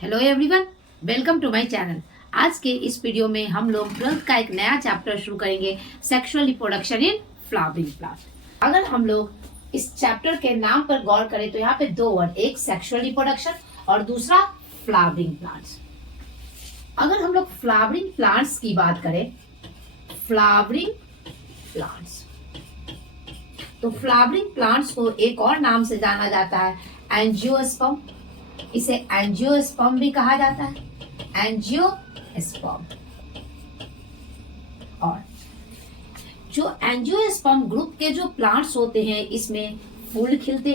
Hello everyone, welcome to my channel. आज के इस वीडियो में हम लोग 12th का एक नया चैप्टर शुरू करेंगे, sexual reproduction in flowering plant. अगर हम लोग इस चैप्टर के नाम पर गौर करें तो यहाँ पे दो वर्ड, एक सेक्सुअल रिप्रोडक्शन और दूसरा फ्लावरिंग प्लांट्स। अगर हम लोग फ्लावरिंग प्लांट्स की बात करें, फ्लावरिंग प्लांट्स, तो फ्लावरिंग प्लांट्स को एक और नाम से जाना जाता है एंजियोस्पर्म। इसे एंजियोस्पर्म भी कहा जाता है, एंजियोस्पर्म। और जो एंजियोस्पर्म ग्रुप के जो प्लांट्स होते हैं, इसमें फूल खिलते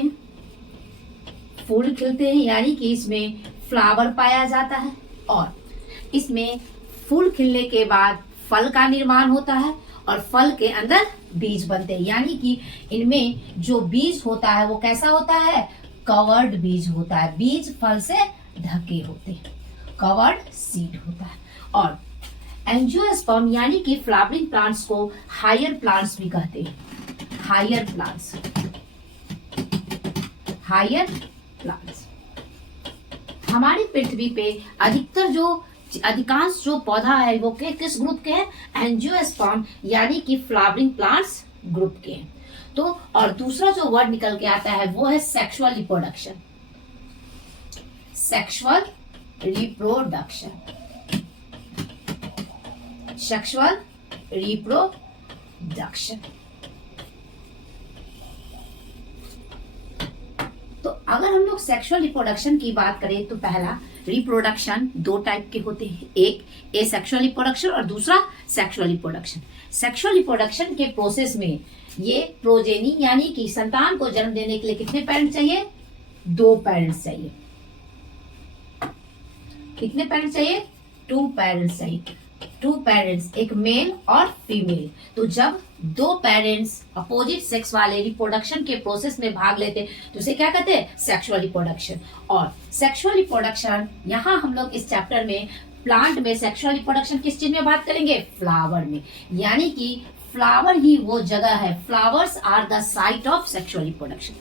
हैं, यानी कि इसमें फ्लावर पाया जाता है और इसमें फूल खिलने के बाद फल का निर्माण होता है और फल के अंदर बीज बनते हैं, यानी कि इनमें जो बीज होता है वो कैसा होता है, कवर्ड बीज होता है। बीज फल से ढके होते हैं, कवर्ड सीड होता है। और एंजियोस्पर्म यानी कि फ्लावरिंग प्लांट्स को हायर प्लांट्स भी कहते हैं, हायर प्लांट्स, हायर प्लांट्स। हमारी पृथ्वी पे अधिकांश जो पौधा है वो किस ग्रुप के हैं, एंजियोस्पर्म यानी कि फ्लावरिंग प्लांट्स ग्रुप के हैं। तो और दूसरा जो वर्ड निकल के आता है वो है sexual reproduction, sexual reproduction, sexual reproduction. तो अगर हम लोग सेक्सुअल रिप्रोडक्शन की बात करें तो पहला रिप्रोडक्शन दो टाइप के होते हैं, एक एसेक्सुअल रिप्रोडक्शन और दूसरा सेक्सुअल रिप्रोडक्शन। सेक्सुअल रिप्रोडक्शन के प्रोसेस में ये प्रोजेनी यानी कि संतान को जन्म देने के लिए कितने पेरेंट्स चाहिए, दो पेरेंट्स चाहिए। कितने पेरेंट्स चाहिए, टू पेरेंट्स चाहिए, टू पेरेंट्स, एक मेल और फीमेल। तो जब दो पेरेंट्स अपोजिट सेक्स वाले रिप्रोडक्शन के प्रोसेस में भाग लेते तो उसे क्या कहते हैं, सेक्सुअल रिप्रोडक्शन। और सेक्सुअल रिप्रोडक्शन यहाँ हम लोग इस चैप्टर में प्लांट में सेक्सुअल रिप्रोडक्शन किस चीज में बात करेंगे, फ्लावर में, यानी कि फ्लावर ही वो जगह है, flowers are the site of sexual reproduction.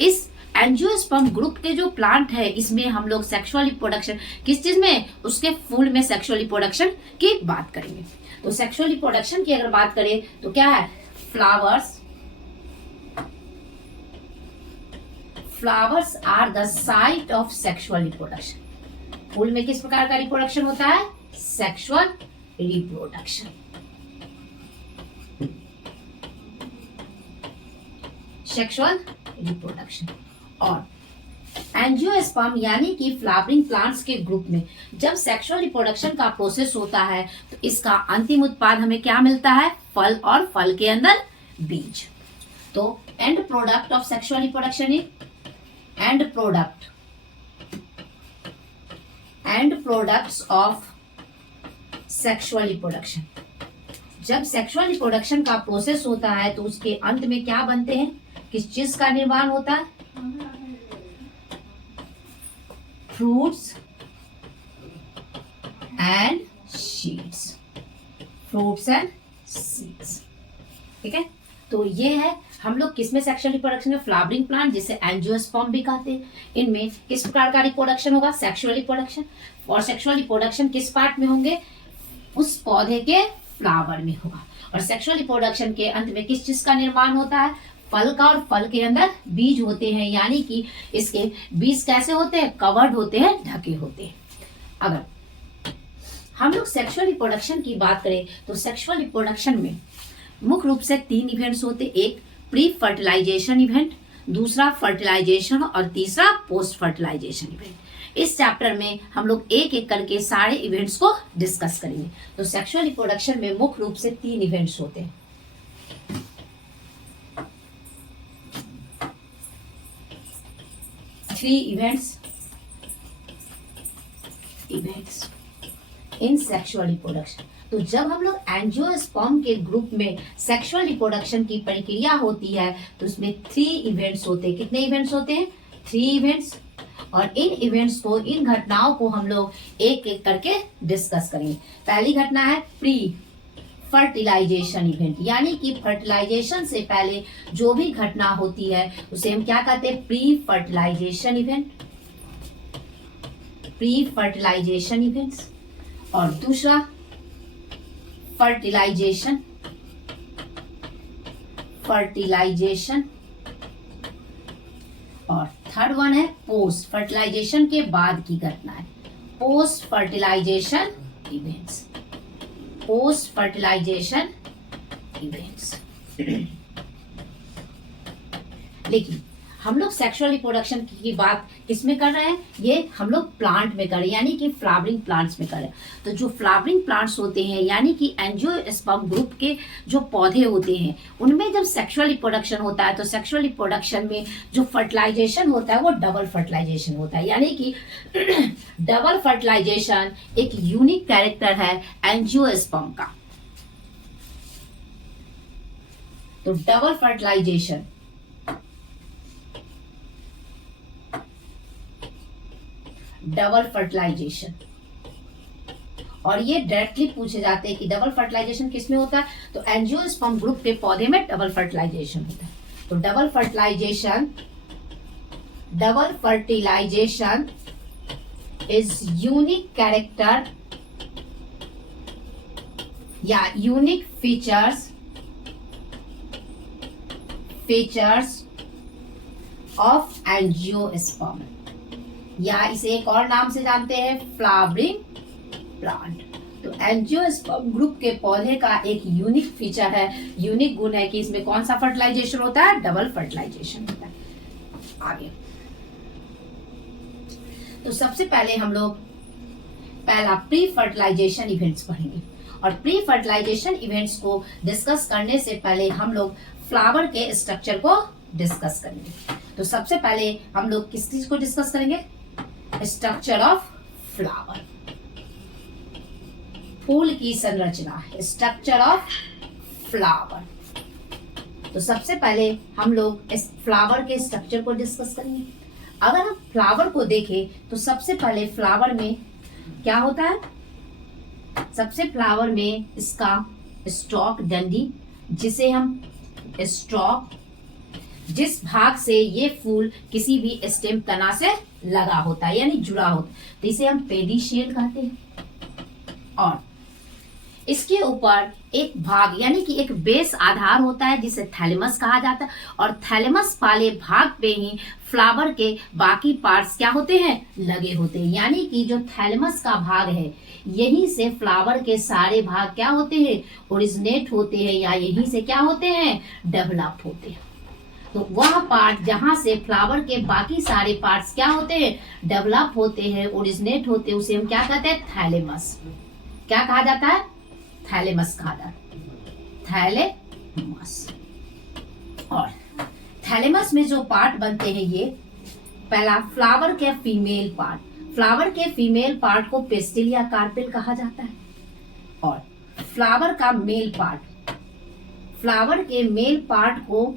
इस एंजियोस्पर्म ग्रुप के जो प्लांट है इसमें हम लोग सेक्सुअल रिप्रोडक्शन किस चीज में, उसके फूल में सेक्सुअल रिप्रोडक्शन की बात करेंगे। तो सेक्सुअल रिप्रोडक्शन की अगर बात करें तो क्या है, flowers are the site of sexual reproduction. फूल में किस प्रकार का रिप्रोडक्शन होता है, सेक्सुअल रिप्रोडक्शन, सेक्सुअल रिप्रोडक्शन। और एंजियोस्पर्म यानी कि फ्लावरिंग प्लांट्स के ग्रुप में जब सेक्सुअल रिप्रोडक्शन का प्रोसेस होता है तो इसका अंतिम उत्पाद हमें क्या मिलता है, फल और फल के अंदर बीज। तो and product of sexual reproduction is and products of sexual reproduction. जब सेक्सुअल रिप्रोडक्शन का प्रोसेस होता है तो उसके अंत में क्या बनते हैं, किस चीज का निर्माण होता है, fruits and seeds, fruits and seeds. ठीक है, तो ये है हम लोग किसमें सेक्सुअल रिप्रोडक्शन में, फ्लावरिंग प्लांट जिसे एंजियोस्पर्म भी कहते हैं, इनमें किस प्रकार का रिप्रोडक्शन होगा, सेक्सुअल रिप्रोडक्शन। और सेक्सुअल रिप्रोडक्शन किस पार्ट में होंगे, उस पौधे के फ्लावर में होगा। और सेक्सुअल रिप्रोडक्शन के अंत में किस चीज का निर्माण होता है, फल का, और फल के अंदर बीज होते हैं, यानी कि इसके बीज कैसे होते हैं, कवर्ड होते हैं, ढके होते हैं। अगर हम लोग सेक्सुअल रिप्रोडक्शन की बात करें तो सेक्सुअल रिप्रोडक्शन में मुख्य रूप से तीन इवेंट्स होते हैं, एक प्री फर्टिलाइजेशन इवेंट, दूसरा फर्टिलाइजेशन और तीसरा पोस्ट फर्टिलाइजेशन इवेंट। इस चैप्टर में हम लोग एक एक करके सारे इवेंट्स को डिस्कस करेंगे। तो सेक्सुअल रिप्रोडक्शन में मुख्य रूप से तीन इवेंट्स होते हैं, three events in sexual reproduction. तो जब हम लोग एंजियोस्पर्म के ग्रुप में सेक्सुअल रिप्रोडक्शन की प्रक्रिया होती है तो उसमें थ्री इवेंट्स होते हैं। कितने इवेंट्स होते हैं, थ्री इवेंट्स। और इन इवेंट्स को, इन घटनाओं को हम लोग एक एक करके डिस्कस करेंगे। पहली घटना है प्री फर्टिलाइजेशन इवेंट, यानी कि फर्टिलाइजेशन से पहले जो भी घटना होती है उसे हम क्या कहते हैं, pre fertilisation event. Pre fertilisation events और दूसरा फर्टिलाइजेशन और थर्ड वन है पोस्ट फर्टिलाइजेशन के बाद की घटनाएं, post fertilisation events, post fertilisation events. लेकिन हम लोग सेक्सुअल रिप्रोडक्शन की बात किसमें कर रहे हैं, ये हम लोग प्लांट में कर रहे हैं, यानी कि फ्लावरिंग प्लांट्स में कर रहे हैं। तो जो फ्लावरिंग प्लांट्स होते हैं यानी कि एंजियोस्पर्म ग्रुप के जो पौधे होते हैं उनमें जब सेक्सुअल रिप्रोडक्शन होता है तो सेक्सुअल रिप्रोडक्शन में जो फर्टिलाइजेशन होता है वो डबल फर्टिलाइजेशन होता है, यानी कि डबल फर्टिलाइजेशन एक यूनिक कैरेक्टर है एंजियोस्पर्म का। तो डबल फर्टिलाइजेशन और ये डायरेक्टली पूछे जाते हैं कि डबल फर्टिलाइजेशन किस में होता है, तो एंजियोस्पर्म ग्रुप के पौधे में डबल फर्टिलाइजेशन होता है। तो double fertilisation is unique character या यूनिक फीचर्स ऑफ एंजियोस्पर्म, या इसे एक और नाम से जानते हैं फ्लावरिंग प्लांट। तो एंजियोस्पर्म ग्रुप के पौधे का एक यूनिक फीचर है, यूनिक गुण है कि इसमें कौन सा फर्टिलाइजेशन होता है, डबल फर्टिलाइजेशन होता है। आगे तो सबसे पहले हम लोग पहला प्री फर्टिलाइजेशन इवेंट्स पढ़ेंगे, और प्री फर्टिलाइजेशन इवेंट्स को डिस्कस करने से पहले हम लोग फ्लावर के स्ट्रक्चर को डिस्कस करेंगे। तो सबसे पहले हम लोग किस चीज को डिस्कस करेंगे, स्ट्रक्चर ऑफ फ्लावर, फूल की संरचना, स्ट्रक्चर ऑफ फ्लावर। तो सबसे पहले हम लोग इस फ्लावर के स्ट्रक्चर को डिस्कस करेंगे। अगर हम फ्लावर को देखें तो सबसे पहले फ्लावर में क्या होता है, सबसे फ्लावर में इसका स्टॉक डंडी, जिसे हम स्टॉक, जिस भाग से ये फूल किसी भी स्टेम तना से लगा होता है यानी जुड़ा होता है, तो इसे हम पेडिशियल कहते हैं। और इसके ऊपर एक भाग यानी कि एक बेस आधार होता है जिसे थैलेमस कहा जाता है, और थैलेमस वाले भाग पे ही फ्लावर के बाकी पार्ट्स क्या होते हैं, लगे होते हैं। यानी कि जो थैलेमस का भाग है यहीं से फ्लावर के सारे भाग क्या होते हैं, ओरिजिनेट होते हैं, या यहीं से क्या होते हैं, डेवलप होते हैं। तो वह पार्ट जहां से फ्लावर के बाकी सारे पार्ट्स क्या होते हैं, डेवलप होते हैं, ओरिजिनेट होते हैं, उसे हम क्या कहते हैं, थैलेमस। क्या कहा जाता है, थैलेमस कहा जाता है, थैलेमस। और थैलेमस में जो पार्ट बनते हैं, ये पहला फ्लावर के फीमेल पार्ट, फ्लावर के फीमेल पार्ट को पेस्टिल या कार्पेल कहा जाता है। और फ्लावर का मेल पार्ट, फ्लावर के मेल पार्ट को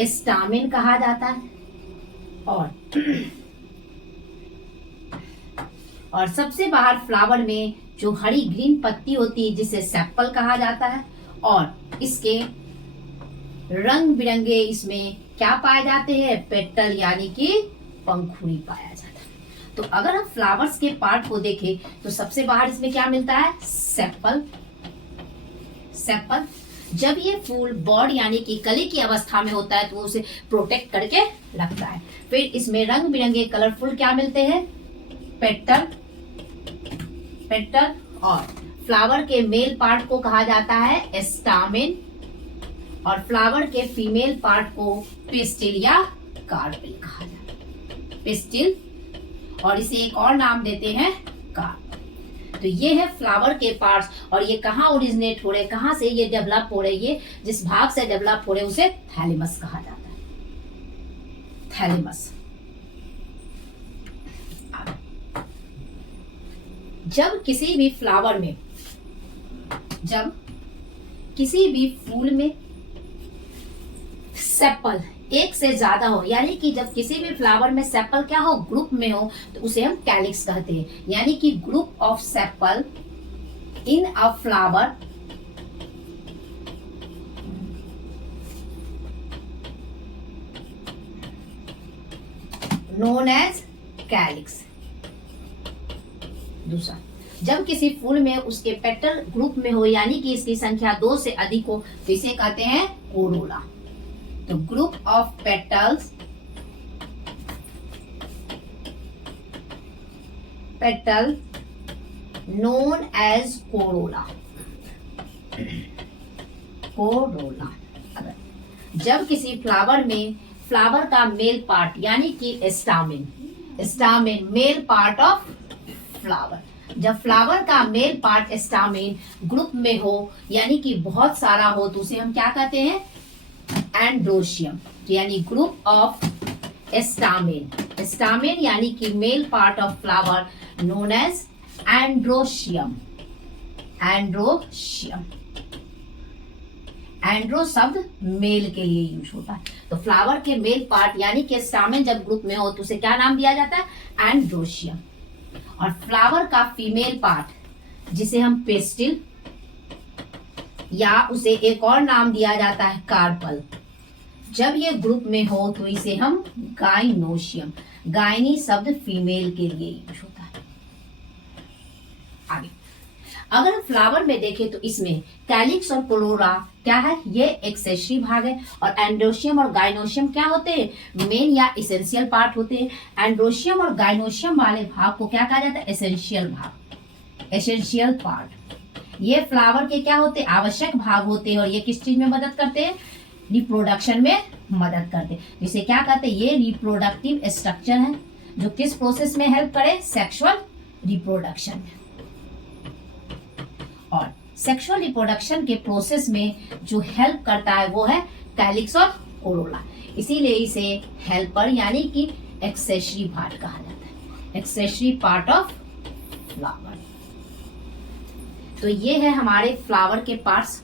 स्टामेन कहा जाता है। और सबसे बाहर फ्लावर में जो हरी ग्रीन पत्ती होती है जिसे सेपल कहा जाता है, और इसके रंग बिरंगे इसमें क्या पाए जाते हैं, पेटल यानी कि पंखुड़ी पाया जाता है। तो अगर हम फ्लावर्स के पार्ट को देखें तो सबसे बाहर इसमें क्या मिलता है, सेपल। सेपल जब ये फूल बॉड यानी कि कली की अवस्था में होता है तो उसे प्रोटेक्ट करके रखता है। फिर इसमें रंग बिरंगे कलरफुल क्या मिलते हैं, पेटल। पेटल और फ्लावर के मेल पार्ट को कहा जाता है स्टामेन, और फ्लावर के फीमेल पार्ट को पिस्टिल या कार्पेल कहा जाता है, पिस्टिल, और इसे एक और नाम देते हैं कार्प। तो ये है फ्लावर के पार्ट्स, और ये कहाँ ओरिजिनेट हो रहे, कहाँ से ये डेवलप हो रहे, ये जिस भाग से डेवलप हो रहे उसे थैलेमस कहा जाता है, थैलेमस। जब किसी भी फ्लावर में, जब किसी भी फूल में सेपल एक से ज्यादा हो, यानी कि जब किसी भी फ्लावर में सेपल क्या हो, ग्रुप में हो, तो उसे हम कैलिक्स कहते हैं। यानी कि group of sepal in a flower known as calyx. दूसरा, जब किसी फूल में उसके पेटल ग्रुप में हो यानी कि इसकी संख्या 2 से अधिक हो तो इसे कहते हैं कोरोला। तो group of petals, petal known as corolla. Corolla. जब किसी फ्लावर में फ्लावर का मेल पार्ट यानी कि stamen, stamen mail part of flower, जब फ्लावर का मेल पार्ट स्टामेन ग्रुप में हो यानी कि बहुत सारा हो तो उसे हम क्या कहते हैं? एंड्रोशियम। यानी ग्रुप ऑफ स्टामेन, स्टामेन यानी कि male part of flower known as androecium. Androecium, andro शब्द मेल के लिए यूज होता है। तो फ्लावर के मेल पार्ट यानी कि स्टामेन जब ग्रुप में हो तो उसे क्या नाम दिया जाता है? एंड्रोशियम। और फ्लावर का फीमेल पार्ट जिसे हम पेस्टिल या उसे एक और नाम दिया जाता है कार्पल, जब ये ग्रुप में हो तो इसे हम गाइनोशियम, गाइनी शब्द फीमेल के लिए यूज होता है। आगे अगर फ्लावर में देखें तो इसमें कैलिक्स और कोरोला क्या है? ये एक्सेसरी भाग है। और एंड्रोशियम और गाइनोशियम क्या होते हैं? मेन या इसेंशियल पार्ट होते हैं। एंड्रोशियम और गाइनोशियम वाले भाग को क्या कहा जाता है? एसेंशियल भाग, एसेंशियल पार्ट। ये फ्लावर के क्या होते हैं? आवश्यक भाग होते हैं। और ये किस चीज में मदद करते हैं? रिप्रोडक्शन में मदद करते हैं। इसे क्या कहते हैं? ये रिप्रोडक्टिव स्ट्रक्चर है जो किस प्रोसेस में हेल्प करे? सेक्सुअल रिप्रोडक्शन में। और सेक्सुअल रिप्रोडक्शन के प्रोसेस में जो हेल्प करता है वो है कैलिक्स और कोरोला। इसीलिए इसे हेल्पर यानी कि एक्सेसरी पार्ट कहा जाता है, एक्सेसरी पार्ट ऑफ फ्लावर। तो ये है हमारे फ्लावर के पार्ट्स।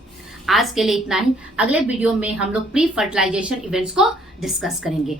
आज के लिए इतना ही। अगले वीडियो में हम लोग प्री फर्टिलाइजेशन इवेंट्स को डिस्कस करेंगे।